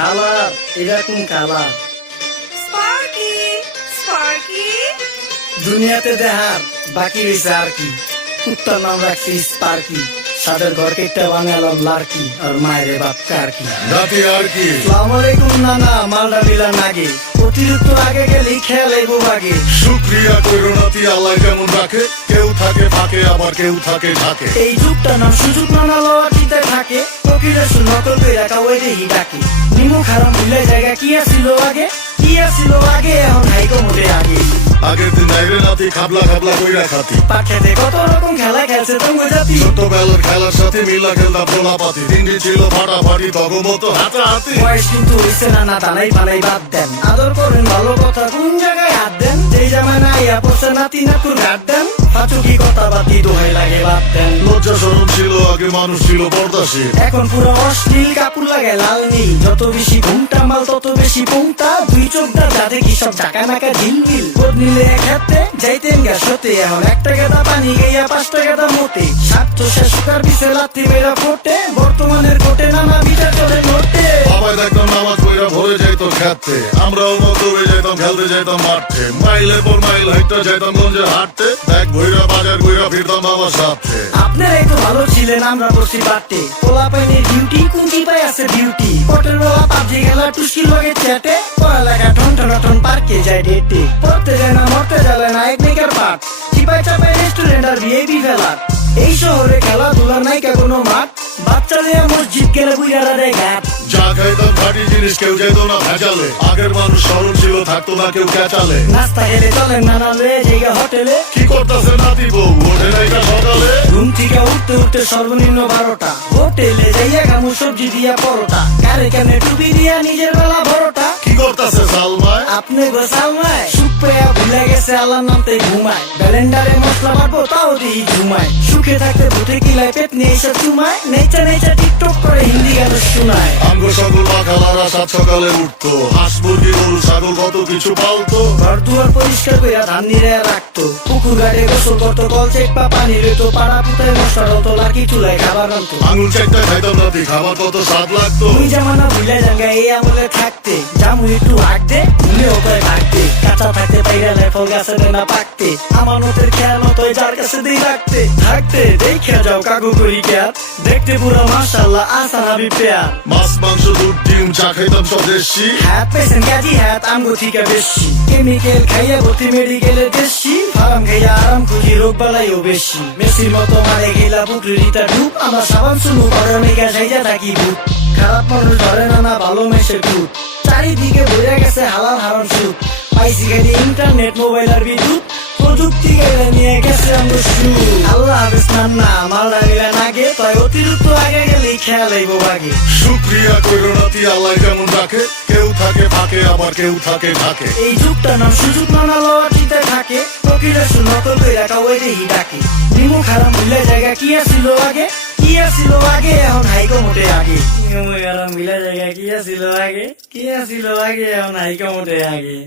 খালা এটা কোন কালার? স্পার্কি স্পার্কি দুনিয়াতে দেখার বাকি রয়েছে আর কি। কুত্তার নাম রাখছি স্পার্কি, সাদের ঘর কেটে বানালাম লার্কি, আর মায়ের বাপ কার্কি। নাতি আর কি? আসসালামু আলাইকুম নানা, মালডা বিলা নাগে, অতিরিক্ত আগে গেলেই খেয়াল আইবো বাগে। শুক্রিয়া কইরো নাতি, আল্লাহ কেমন রাখে, কেউ থাকে ফাঁকে আবার কেউ থাকে ঝাঁকে। এই যুগটা নাম সুযোগ নানা লওয়াটিতে থাকে, ফকিরের নকল কইরা কাওয়াই দেহি ডাকে। নিমু খারাপ ভুলে জায়গা কি আছিল আগে, কি আছিল আগে, এখন হাইকো মোটে আগে। আগের দিন আইরে নাতি খাবলা খাবলা কইরা খাতি, পাখেতে কত রকম খেলা খেলছে তোমরা জাতি। ছোটবেলার খেলার সাথে মিলা খেলতাম পোলাপাতি, তিনটি ছিল ফাটাফাটি তগমতো হাতাহাতি। বয়স কিন্তু হইছে না, না তালাই পালাই বাদ দেন, আদর করেন ভালো কথা কোন জায়গায় হাত দেন। যেই জামানা ইয়া পড়ছে নাতি নাতুর গাট দেন, ফাচুকি কথা বাতি দোহাই লাগে বাদ দেন। লজ্জা শরম ছিল আগে, মানুষ ছিল পর্দাশীল, এখন পুরো অশ্লীল কাপড় লাগে লাল নীল। যত বেশি ঘুমটা মাল তত বেশি পুংটা, দুই চোখটা যাতে কি সব চাকা নাকা ঝিলমিল। বোধ নিলে এক হাতে যাইতেন গা সতে, এখন একটা গেদা পানি গাইয়া পাঁচটা গেদা মতে। স্বার্থ শেষকার পিছে লাথি মেরা ফোটে, বর্তমানের কোটে নানা বিচার চলে নোটে। বাবাই দেখতাম নামাজ পড়া ভরে যাইতো খেতে, আমরাও মধ্যে যাইতাম খেলতে যাইতাম মাঠে, মাইলের পর মাইল হাইটটা যাইতাম গঞ্জে হাঁটতে, ব্যাগ ভইরা বাজার কইরা ফিরতাম বাবার সাথে। আপনারাই তো ভালো ছিলেন, আমরা বসি বাটে। পোলা পাইনের ডিউটি কুঞ্চি পাই আছে বিউটি, পটের বেলা পাবজি খেলা টুস্কির লগে চ্যাটে। পড়ালেখা ঠন ঠন ঠন পার্কে যায় ডেটে, পড়তে যায় না মরতে যাবে না এক নেকের পাট। চিপাই চাপাই রেস্টুরেন্ট আর ভিআইপি ফেলার, এই শহরে খেলাধুলা নাই কে কোনো মাঠ। বাচ্চা নিয়ে মসজিদ গেলে বুইয়ারা দেয় ঘাট। যা খাইতাম খাঁটি জিনিস, কেউ যাইতো না ভেজালে, আগের মানুষ সরল ছিল, থাকতো না কেউ ক্যাচালে। নাস্তা খেলে চলেন নানা লয়ে জায়গা হোটেলে, কি করতেছে নাতি বউ, ওঠে নাইকা সকালে? ঘুম থেকে উঠতে উঠতে সর্বনিম্ন 12টা, হোটেলে যাইয়া খামু সবজি দিয়া পরোটা, কারে কানে টুপি দিয়া নিজের বেলা বড়টা। কি করতেছে সালমায়? আপনি গোসালমায় সুখ পেয়া ভুলে গেছে আল্লাহর নামতে ঘুমায়, ব্যালেন্ডারে মশলা বাটবো তাও দিই ঘুমায়। সুখে থাকতে ভূতে কিলায় পেট নিয়ে এসে চুমায়, নেচা নেচা টিকটক করে হিন্দি গান শোনায়। আমগো সকল পাখালারা সাত সকালে উঠতো, হাঁস মুরগি গরু ছাগল কত কিছু পালতো। ঘর দুয়ার পরিষ্কার কইরা ধান নিরে রাখতো, পুকুর ঘাটে গোসল করতো, কল চেপা পানি রইতো, পাড়া পুতায় মশলা হতো, লাকি চুলায় খাবার রান্তো। আঙুল চারটা খাইতাম নাতি, খাবার কত স্বাদ লাগতো। তুই জামানা ভুলে জাঙ্গা এই আমলে থাকতে, জামু একটু হাঁক দে ভুলেও কয় ভাগতে। কাঁচা থাকতে পাইরা নাই ফল গাছে দেয় না পাকতে, আমানতের খেয়াল মতো যার কাছে দেই রাখতে। থাকতে দেখে যাও কাকু করি কেয়ার, দেখতে পুরো মাশাআল্লাহ আসান হাবি পেয়ার। মাছ মাংস দুধ ডিম চা খাইতাম সব দেশি, হ্যাঁ পেছেন কাজী হ্যাঁ আমগো থিকা বেশি। কেমিক্যাল খাইয়া ভর্তি মেডিকেলে দেশি, ফার্ম খাইয়া আরাম খুঁজি রোগ বালাইও বেশি। মেসির মতো মারে গেলা পুকুরিটা ডুব, আমরা সাবান শুনু গরমে গাছাইয়া থাকি ভূত। খারাপ মানুষ ধরে না না ভালো মেশে ভূত, চারিদিকে ভরে গেছে হালাল হারাম সুদ। পাইছি খালি ইন্টারনেট মোবাইল আর বিদ্যুৎ, প্রযুক্তি গেলে নিয়ে গেছে আমরা সুদ। আল্লাহ হাফেজ নান্না, মালডা নিলে নাগে, তাই অতিরিক্ত আগে গেলেই খেয়াল আইবো বাগে। শুক্রিয়া কইরো নাতি, আল্লাহ কেমন রাখে, কেউ থাকে ফাঁকে আবার কেউ থাকে ঝাঁকে। এই যুগটা নাম সুযোগ নানা লওয়াটিতে থাকে, ফকিরের নকল কইরা কাওয়াই দেহি ডাকে। নিমু খারাপ ভুলে জায়গা কি আছিল আগে, কি আছিল আগে, এখন হাইকো মোটে আগে। নিমু খারাপ ভুলে জায়গা কি আছিল আগে, কি আছিল আগে, এখন হাইকো মোটে আগে।